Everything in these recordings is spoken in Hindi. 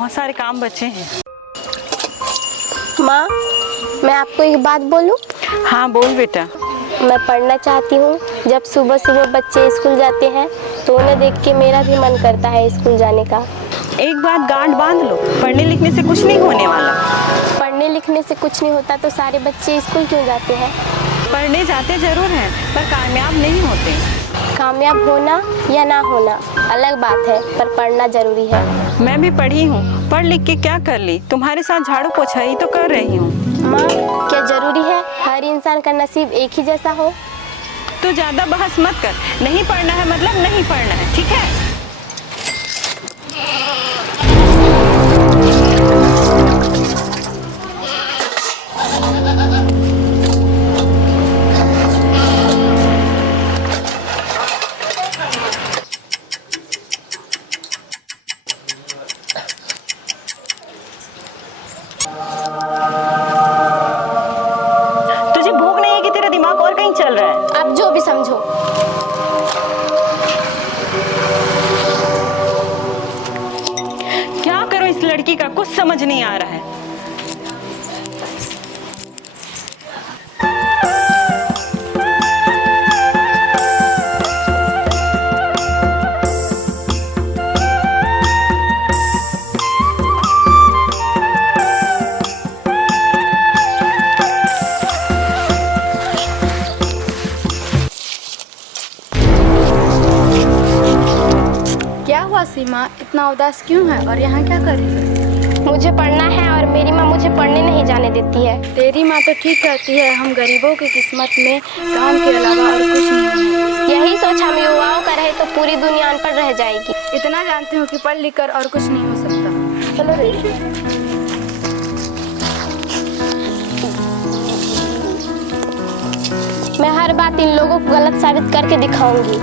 बहुत सारे काम बचे हैं। माँ, मैं आपको एक बात बोलूँ? हाँ बोल बेटा। मैं पढ़ना चाहती हूँ। जब सुबह सुबह बच्चे स्कूल जाते हैं तो उन्हें देख के मेरा भी मन करता है स्कूल जाने का। एक बात गांठ बांध लो, पढ़ने लिखने से कुछ नहीं होने वाला। पढ़ने लिखने से कुछ नहीं होता तो सारे बच्चे स्कूल क्यों जाते हैं? पढ़ने जाते जरूर हैं पर कामयाब नहीं होते। कामयाब होना या ना होना अलग बात है, पर पढ़ना जरूरी है। मैं भी पढ़ी हूँ, पढ़ लिख के क्या कर ली, तुम्हारे साथ झाड़ू पोछा ही तो कर रही हूँ। माँ, क्या जरूरी है हर इंसान का नसीब एक ही जैसा हो? तो ज्यादा बहस मत कर, नहीं पढ़ना है मतलब नहीं पढ़ना है, ठीक है? तुझे भूख नहीं है कि तेरा दिमाग और कहीं चल रहा है? आप जो भी समझो। क्या करो इस लड़की का कुछ समझ नहीं आ रहा है। क्या हुआ सीमा, इतना उदास क्यों है और यहाँ क्या कर रही है? मुझे पढ़ना है और मेरी माँ मुझे पढ़ने नहीं जाने देती है। तेरी माँ तो ठीक कहती है, हम गरीबों की किस्मत में काम के अलावा और कुछ नहीं है। यही सोच हम युवाओं का रहे तो पूरी दुनिया अनपढ़ रह जाएगी। इतना जानती हूँ कि पढ़ लिख कर और कुछ नहीं हो सकता। चलो रे। मैं हर बात इन लोगों को गलत साबित करके दिखाऊंगी।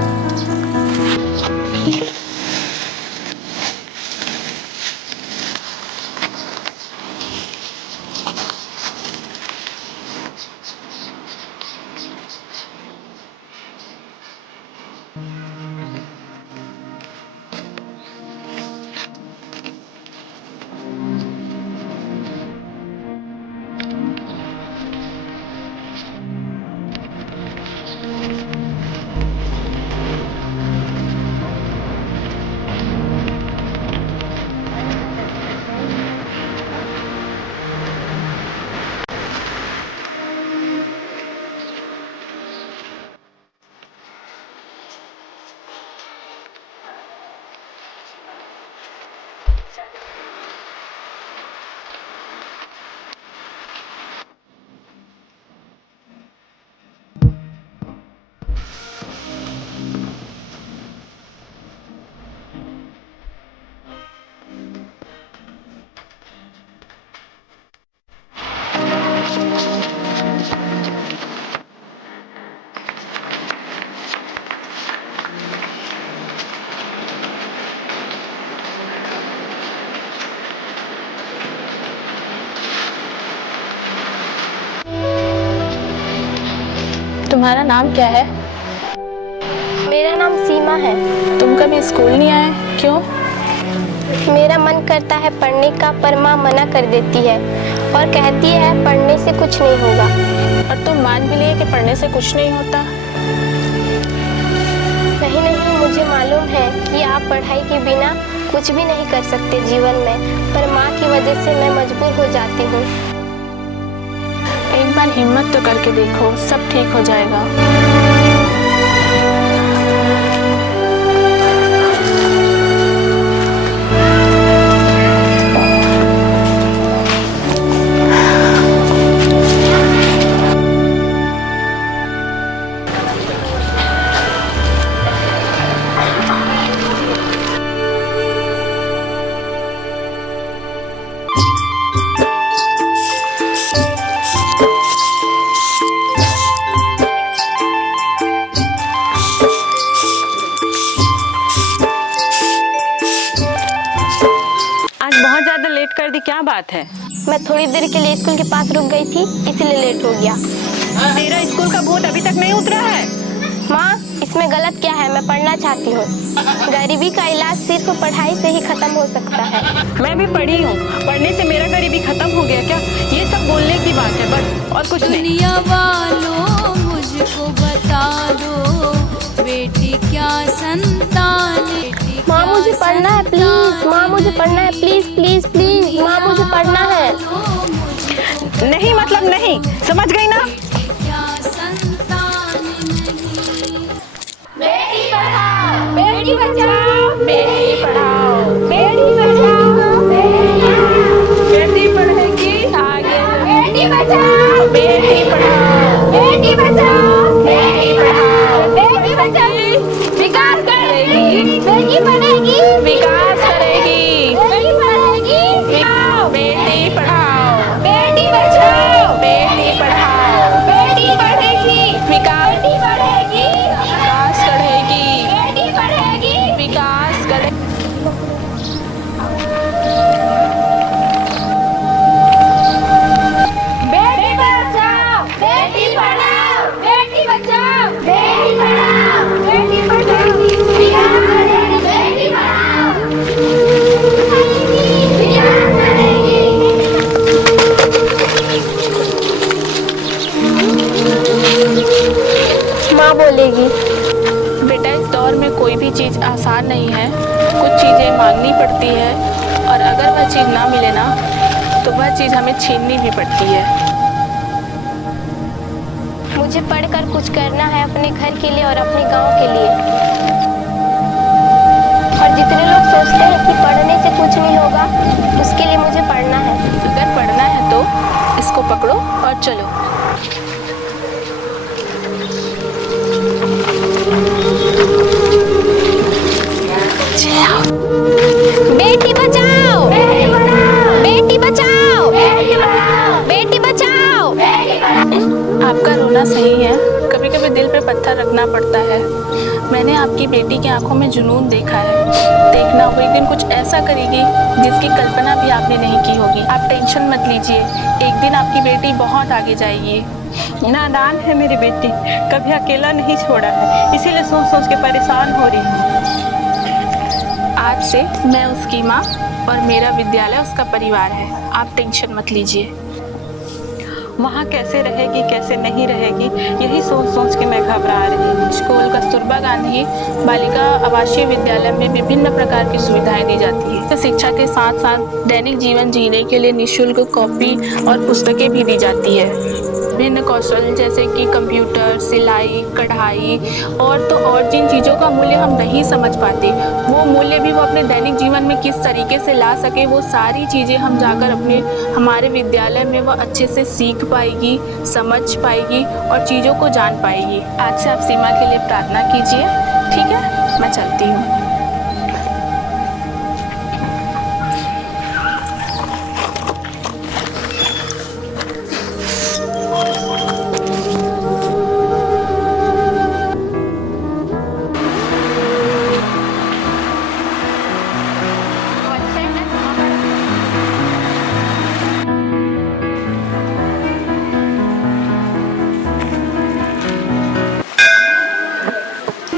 तुम्हारा नाम क्या है? मेरा नाम सीमा है। तुम कभी स्कूल नहीं आए, क्यों? मेरा मन करता है पढ़ने का, पर माँ मना कर देती है और कहती है पढ़ने से कुछ नहीं होगा। और तुम मान भी लिए कि पढ़ने से कुछ नहीं होता? नहीं नहीं, मुझे मालूम है कि आप पढ़ाई के बिना कुछ भी नहीं कर सकते जीवन में, पर माँ की वजह से मैं मजबूर हो जाती हूँ। एक बार हिम्मत तो करके देखो, सब ठीक हो जाएगा। कर दी, क्या बात है? मैं थोड़ी देर के लिए स्कूल के पास रुक गई थी, इसलिए लेट हो गया। तेरा स्कूल का भूत अभी तक नहीं उतरा है? माँ, इसमें गलत क्या है? मैं पढ़ना चाहती हूँ। गरीबी का इलाज सिर्फ पढ़ाई से ही खत्म हो सकता है। मैं भी पढ़ी हूँ, पढ़ने से मेरा गरीबी खत्म हो गया क्या? ये सब बोलने की बात है बस, और कुछ नहीं। दुनिया वालों मुझको बता दो, बेटी क्या संतान, बेटी माँ, क्या मुझे पढ़ना है प्लीज। माँ, मुझे पढ़ना है प्लीज प्लीज प्लीज। माँ, मुझे पढ़ना है। नहीं मतलब नहीं, समझ गई ना? क्या संतान नहीं। बेटी पढ़ाओ, बेटी बचाओ, बेटी पढ़ाओ, बेटी बचाओ, बेटी पढ़ेगी आगे, बेटी बचाओ, बेटी पढ़ाओ, बेटी बचाओ, बेटी पढ़ाओ, बेटी बचाओ, विकास करेगी, बेटी पढ़ेगी, विकास करेगी, बेटी पढ़ेगी, बेटी पढ़ाओ, बेटी बचाओ, बेटी पढ़ाओ, बेटी पढ़ेगी, विकास, बेटी पढ़ेगी, विकास करेगी, बेटी पढ़ेगी, विकास करे। बेटी बचाओ, बेटी पढ़ाओ, बेटी बचाओ, बेटी पढ़ाओ, बेटी बचाओ, विकास करेगी, बेटी पढ़ाओ, विकास करेगी। माँ बोलेगी, बेटा, इस दौर में कोई भी चीज़ आसान नहीं है। कुछ चीज़ें मांगनी पड़ती है, और अगर वह चीज़ ना मिले ना, तो वह चीज़ हमें छीननी भी पड़ती है। मुझे पढ़कर कुछ करना है अपने घर के लिए और अपने गांव के लिए। और जितने लोग सोचते हैं कि पढ़ने से कुछ नहीं होगा, उसके लिए मुझे पढ़ना है। अगर पढ़ना है तो इसको पकड़ो और चलो। बेटी बचाओ, बेटी पढ़ाओ, बेटी बचाओ, बेटी पढ़ाओ, बेटी बचाओ, बेटी पढ़ाओ। आपका रोना सही है, कभी कभी दिल पे पत्थर रखना पड़ता है। मैंने आपकी बेटी की आंखों में जुनून देखा है। देखना वो एक दिन कुछ ऐसा करेगी जिसकी कल्पना भी आपने नहीं की होगी। आप टेंशन मत लीजिए, एक दिन आपकी बेटी बहुत आगे जाएगी। नादान है मेरी बेटी, कभी अकेला नहीं छोड़ा है, इसीलिए सोच सोच के परेशान हो रही हूँ। आज से मैं उसकी माँ और मेरा विद्यालय उसका परिवार है। आप टेंशन मत लीजिए। वहाँ कैसे रहेगी कैसे नहीं रहेगी, यही सोच सोच के मैं घबरा रही हूँ। स्कूल कस्तूरबा गांधी बालिका आवासीय विद्यालय में विभिन्न प्रकार की सुविधाएं दी जाती है। तो शिक्षा के साथ साथ दैनिक जीवन जीने के लिए निःशुल्क कॉपी और पुस्तकें भी दी जाती है। विभिन्न कौशल जैसे कि कंप्यूटर, सिलाई, कढ़ाई और जिन चीज़ों का मूल्य हम नहीं समझ पाते, वो मूल्य भी वो अपने दैनिक जीवन में किस तरीके से ला सके, वो सारी चीज़ें हम जाकर हमारे विद्यालय में वो अच्छे से सीख पाएगी, समझ पाएगी और चीज़ों को जान पाएगी। आज से आप सीमा के लिए प्रार्थना कीजिए, ठीक है? मैं चलती हूँ।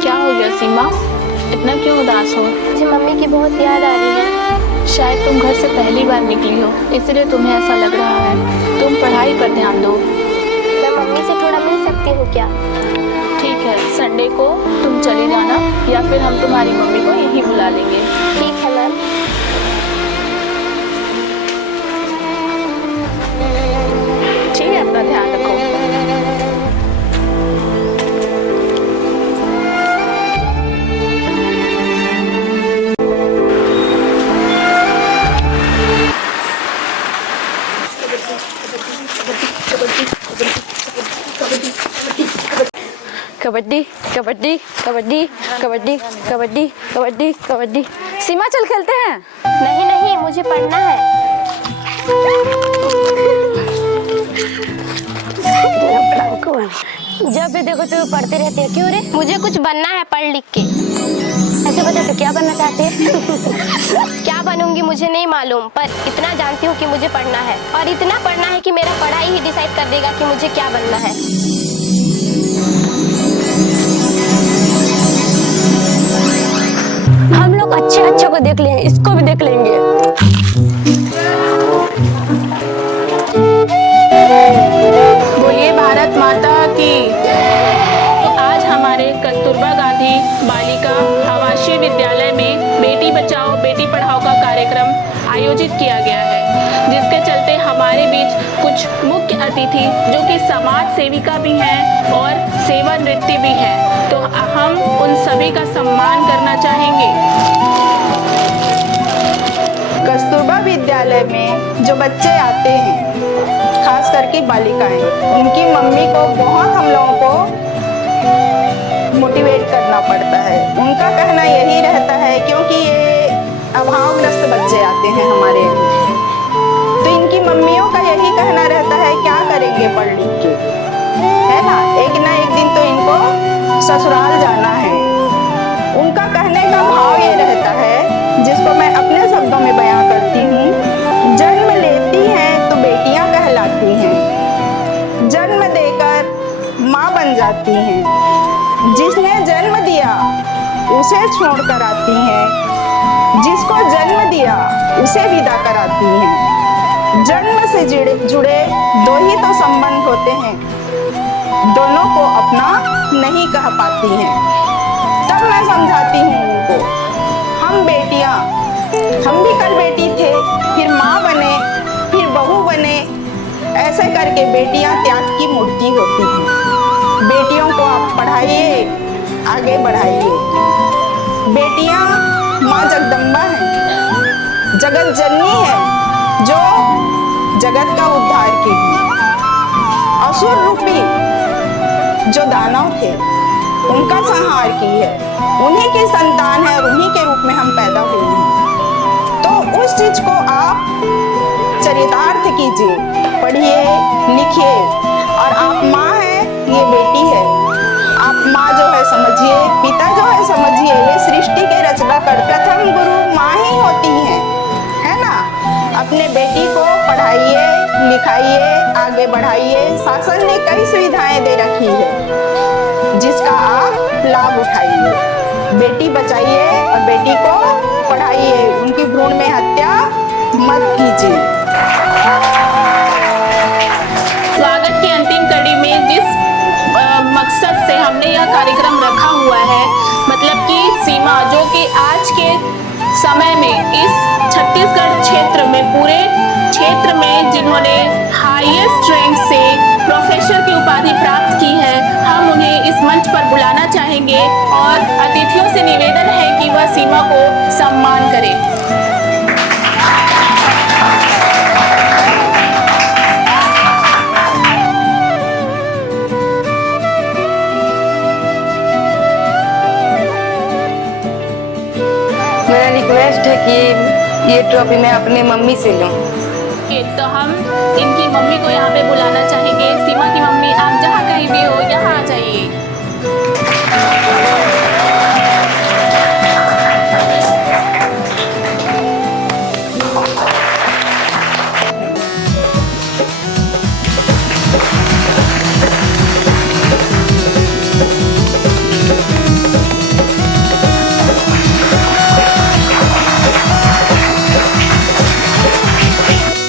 क्या हो गया सीमा, इतना क्यों उदास हो? मुझे मम्मी की बहुत याद आ रही है। शायद तुम घर से पहली बार निकली हो, इसलिए तुम्हें ऐसा लग रहा है। तुम पढ़ाई पर ध्यान दो। मैं मम्मी से थोड़ा मिल सकती हूँ क्या? ठीक है, संडे को तुम चली जाना, या फिर हम तुम्हारी मम्मी को यहीं बुला लेंगे। ठीक है मैम। ठीक है, अपना ध्यान रखो। कबड्डी कबड्डी कबड्डी कबड्डी कबड्डी कबड्डी कबड्डी। सीमा, चल खेलते हैं। नहीं नहीं, मुझे पढ़ना है। जब भी देखो तो पढ़ते रहते हैं, क्यों रे? मुझे कुछ बनना है पढ़ लिख के। ऐसे बता, तो क्या बनना चाहते हैं? क्या बनूंगी मुझे नहीं मालूम, पर इतना जानती हूँ कि मुझे पढ़ना है, और इतना पढ़ना है कि मेरा पढ़ाई ही डिसाइड कर देगा कि मुझे क्या बनना है। बच्चों को देख लिए, इसको भी देख लेंगे। बोलिए भारत माता की। तो आज हमारे कस्तूरबा गांधी बालिका आवासीय विद्यालय में बेटी बचाओ बेटी पढ़ाओ का कार्यक्रम आयोजित किया गया है, जिसके चलते हमारे बीच कुछ मुख्य अतिथि जो कि समाज सेविका भी हैं और सेवानिवृत्ति भी हैं, तो हम उन सभी का सम्मान करना चाहेंगे। कस्तूरबा विद्यालय में जो बच्चे आते हैं, खास करके बालिकाएं, उनकी मम्मी को बहुत हम लोगों को मोटिवेट करना पड़ता है। उनका कहना यही रहता है, क्योंकि ये अभावग्रस्त बच्चे आते हैं हमारे यहाँ, तो इनकी मम्मियों का यही कहना रहता है क्या करेंगे पढ़ लिख के, है ना, एक दिन तो इनको ससुराल जाना है। उनका कहने का भाव ये रहता है, जिसको मैं अपने शब्दों में बयां करती हूँ। जन्म लेती हैं तो बेटियां कहलाती हैं, जन्म देकर माँ बन जाती हैं। जिसने जन्म दिया उसे छोड़ कर आती हैं, जिसको जन्म दिया उसे विदा कराती हैं। जन्म से जुड़े दो ही तो संबंध होते हैं, दोनों को अपना नहीं कह पाती हैं। तब मैं समझाती हूँ उनको, हम बेटियाँ, हम भी कल बेटी थे, फिर माँ बने, फिर बहू बने, ऐसे करके बेटियाँ त्याग की मूर्ति होती हैं। बेटियों को आप पढ़ाइए, आगे बढ़ाइए। बेटियाँ माँ जगदम्बा हैं, जगत जननी है, जो जगत का उद्धार की। असुर रूपी जो दानव थे उनका संहार की है, उन्हीं की संतान है और उन्हीं के रूप में हम पैदा हुए हैं। तो उस चीज को आप चरितार्थ कीजिए, पढ़िए, लिखिए। और आप माँ हैं, ये बेटी है, आप माँ जो है समझिए, पिता जो है समझिए। ये सृष्टि के रचना कर प्रथम गुरु माँ ही होती हैं, है ना। अपने बेटी को पढ़ाइए, लिखाइए, आगे बढ़ाइए। शासन ने कई सुविधाएं दे रखी है, जिसका आप लाभ उठाइए। बेटी बचाइए और बेटी को पढ़ाइए, उनकी भ्रूण में हत्या मत कीजिए। स्वागत की अंतिम कड़ी में जिस मकसद से हमने यह कार्यक्रम रखा हुआ है, मतलब कि सीमा जो कि आज के समय में इस छत्तीसगढ़ क्षेत्र में, पूरे क्षेत्र में जिन्होंने हाईएस्ट रैंक से प्रोफेसर की उपाधि प्राप्त की है, हम उन्हें इस मंच पर बुलाना चाहेंगे और अतिथियों से निवेदन है कि वह सीमा को सम्मान करें। मेरा रिक्वेस्ट है कि ये ट्रॉफी मैं अपनी मम्मी से लूँ। तो हम इनकी मम्मी को यहाँ पे बुलाना